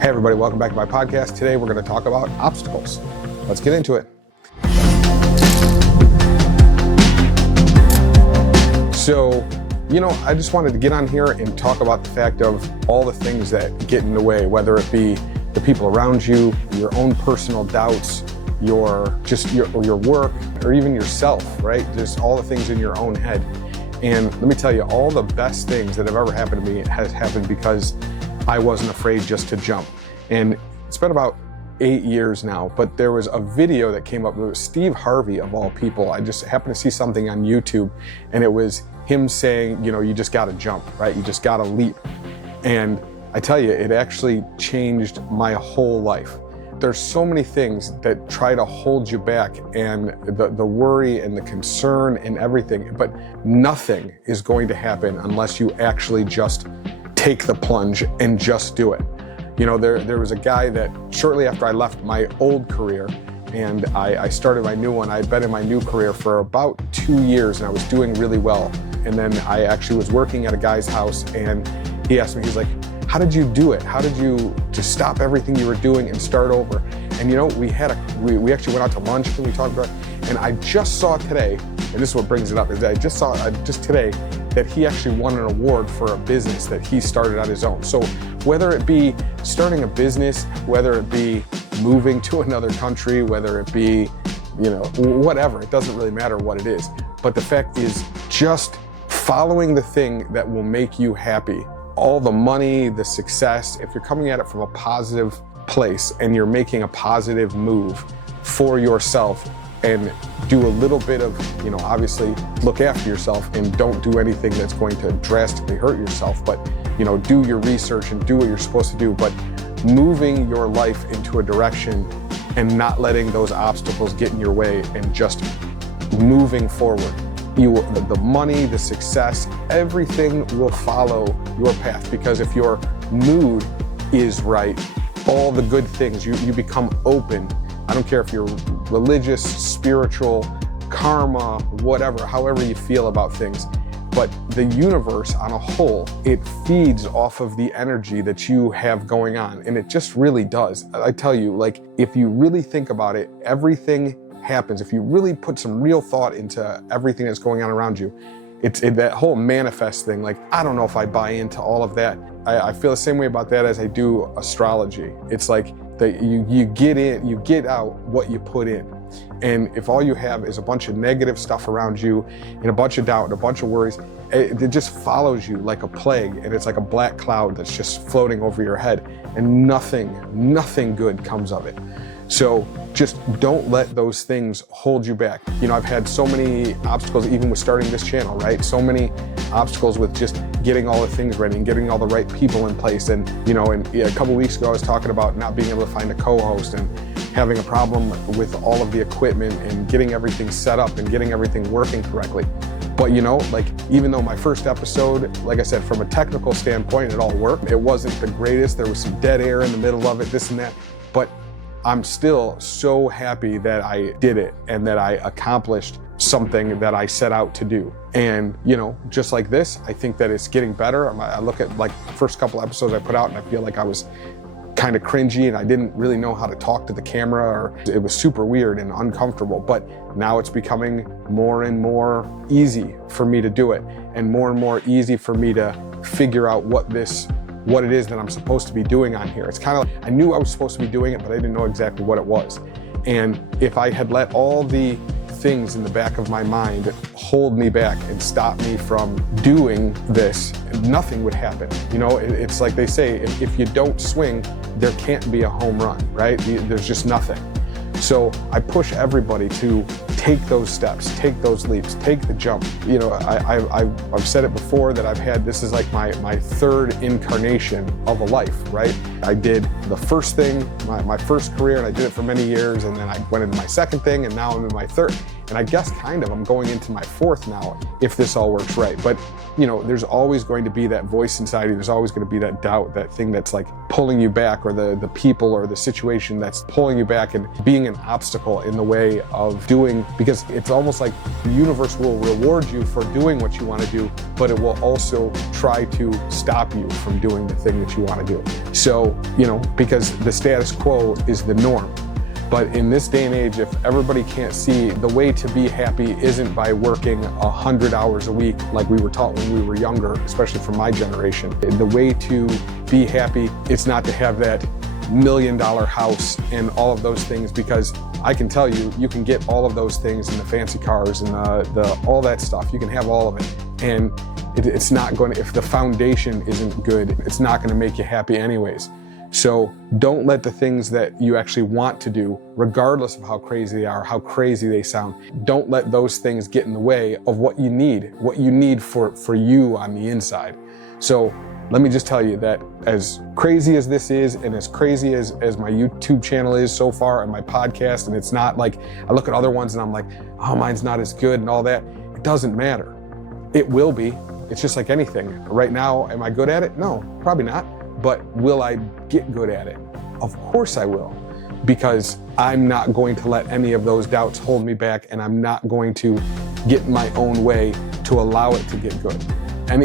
Hey everybody, welcome back to my podcast. Today we're going to talk about obstacles. Let's get into it. So, I just wanted to get on here and talk about the fact of all the things that get in the way, whether it be the people around you, your own personal doubts, your work, or even yourself, right? Just all the things in your own head. And let me tell you, all the best things that have ever happened to me has happened because I wasn't afraid just to jump. And it's been about 8 years now, but there was a video that came up. It was Steve Harvey, of all people. I just happened to see something on YouTube, and it was him saying, you just got to jump, right? You just got to leap. And I tell you, it actually changed my whole life. There's so many things that try to hold you back, and the worry and the concern and everything, but nothing is going to happen unless you actually just take the plunge and just do it. There was a guy that shortly after I left my old career and I started my new one, I had been in my new career for about 2 years and I was doing really well. And then I actually was working at a guy's house and he asked me, he's like, how did you do it? How did you just stop everything you were doing and start over? And we actually went out to lunch and we talked about it. And I just saw today, and this is what brings it up, is that I just saw just today that he actually won an award for a business that he started on his own. So whether it be starting a business, whether it be moving to another country, whether it be, whatever, it doesn't really matter what it is. But the fact is just following the thing that will make you happy. All the money, the success, if you're coming at it from a positive place and you're making a positive move for yourself and do a little bit of, obviously look after yourself and don't do anything that's going to drastically hurt yourself, but, do your research and do what you're supposed to do, but moving your life into a direction and not letting those obstacles get in your way and just moving forward. The money, the success, everything will follow your path, because if your mood is right, all the good things, you become open. I don't care if you're religious, spiritual, karma, whatever, however you feel about things. But the universe on a whole, it feeds off of the energy that you have going on. And it just really does. I tell you, if you really think about it, everything happens. If you really put some real thought into everything that's going on around you, it's that whole manifest thing. I don't know if I buy into all of that. I feel the same way about that as I do astrology. It's like that you get out what you put in. And if all you have is a bunch of negative stuff around you and a bunch of doubt and a bunch of worries, it just follows you like a plague, and it's like a black cloud that's just floating over your head, and nothing good comes of it. So just don't let those things hold you back. I've had so many obstacles, even with starting this channel, right? So many obstacles with just getting all the things ready and getting all the right people in place. And, a couple weeks ago, I was talking about not being able to find a co-host and having a problem with all of the equipment and getting everything set up and getting everything working correctly. But even though my first episode, like I said, from a technical standpoint, it all worked. It wasn't the greatest. There was some dead air in the middle of it, this and that. But I'm still so happy that I did it and that I accomplished something that I set out to do. And, just like this, I think that it's getting better. I look at the first couple episodes I put out and I feel like I was kind of cringy and I didn't really know how to talk to the camera, or it was super weird and uncomfortable. But now it's becoming more and more easy for me to do it, and more easy for me to figure out what it is that I'm supposed to be doing on here. It's kind of I knew I was supposed to be doing it, but I didn't know exactly what it was. And if I had let all the things in the back of my mind hold me back and stop me from doing this, nothing would happen. It's like they say, if you don't swing, there can't be a home run, right? There's just nothing. So I push everybody to take those steps, take those leaps, take the jump. I've said it before that this is like my third incarnation of a life, right? I did the first thing, my first career, and I did it for many years, and then I went into my second thing, and now I'm in my third. And I guess kind of I'm going into my fourth now if this all works right. But there's always going to be that voice inside you. There's always going to be that doubt, that thing that's like pulling you back, or the people or the situation that's pulling you back and being an obstacle in the way of doing, because it's almost like the universe will reward you for doing what you want to do, but it will also try to stop you from doing the thing that you want to do. So, because the status quo is the norm. But in this day and age, if everybody can't see, the way to be happy isn't by working 100 hours a week like we were taught when we were younger, especially from my generation. The way to be happy, it's not to have that $1 million house and all of those things, because I can tell you, you can get all of those things in the fancy cars and all that stuff. You can have all of it. And it's not going to, if the foundation isn't good, it's not going to make you happy anyways. So don't let the things that you actually want to do, regardless of how crazy they are, how crazy they sound, don't let those things get in the way of what you need for you on the inside. So let me just tell you that as crazy as this is, and as crazy as my YouTube channel is so far, and my podcast, and it's not like, I look at other ones and I'm like, oh, mine's not as good and all that. It doesn't matter. It will be. It's just like anything. Right now, am I good at it? No, probably not. But will I get good at it? Of course I will, because I'm not going to let any of those doubts hold me back, and I'm not going to get in my own way to allow it to get good.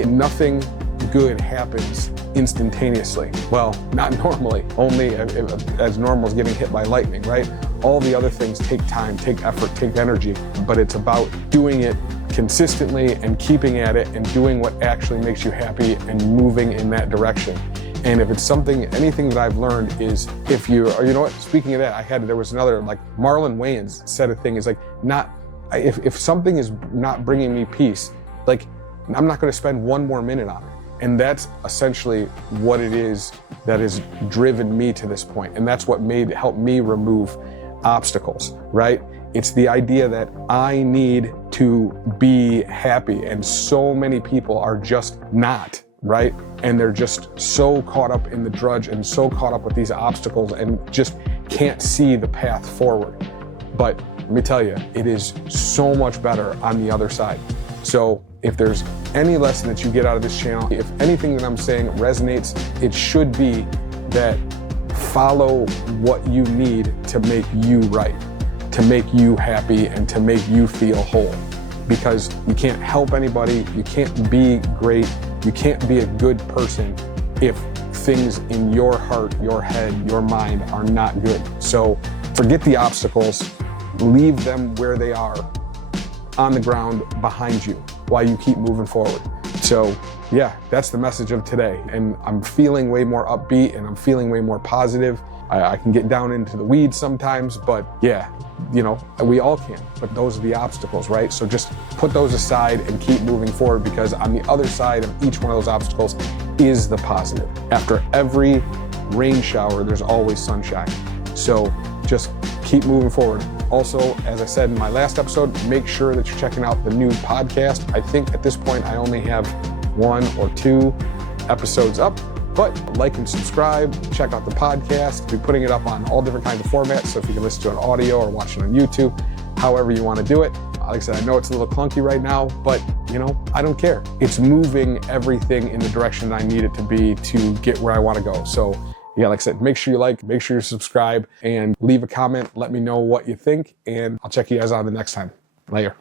Nothing good happens instantaneously. Well, not normally, only as normal as getting hit by lightning, right? All the other things take time, take effort, take energy, but it's about doing it consistently and keeping at it and doing what actually makes you happy and moving in that direction. And if it's anything that I've learned is, if speaking of that, there was another, like Marlon Wayans said a thing, is like, if something is not bringing me peace, like, I'm not going to spend one more minute on it. And that's essentially what it is that has driven me to this point. And that's what helped me remove obstacles, right? It's the idea that I need to be happy, and so many people are just not. Right? And they're just so caught up in the drudge and so caught up with these obstacles and just can't see the path forward. But let me tell you, it is so much better on the other side. So if there's any lesson that you get out of this channel, if anything that I'm saying resonates, it should be that follow what you need to make you right, to make you happy, and to make you feel whole. Because you can't help anybody, you can't be great, you can't be a good person if things in your heart, your head, your mind are not good. So forget the obstacles, leave them where they are on the ground behind you while you keep moving forward. So yeah, that's the message of today. And I'm feeling way more upbeat, and I'm feeling way more positive. I can get down into the weeds sometimes, but yeah, we all can, but those are the obstacles, right? So just put those aside and keep moving forward, because on the other side of each one of those obstacles is the positive. After every rain shower, there's always sunshine. So just keep moving forward. Also, as I said in my last episode, make sure that you're checking out the new podcast. I think at this point, I only have 1 or 2 episodes up. But like and subscribe, check out the podcast. We're putting it up on all different kinds of formats, so if you can listen to it on audio or watch it on YouTube, however you want to do it. Like I said, I know it's a little clunky right now, but I don't care. It's moving everything in the direction I need it to be to get where I want to go. So yeah, like I said, make sure you make sure you subscribe, and leave a comment. Let me know what you think, and I'll check you guys on the next time. Later.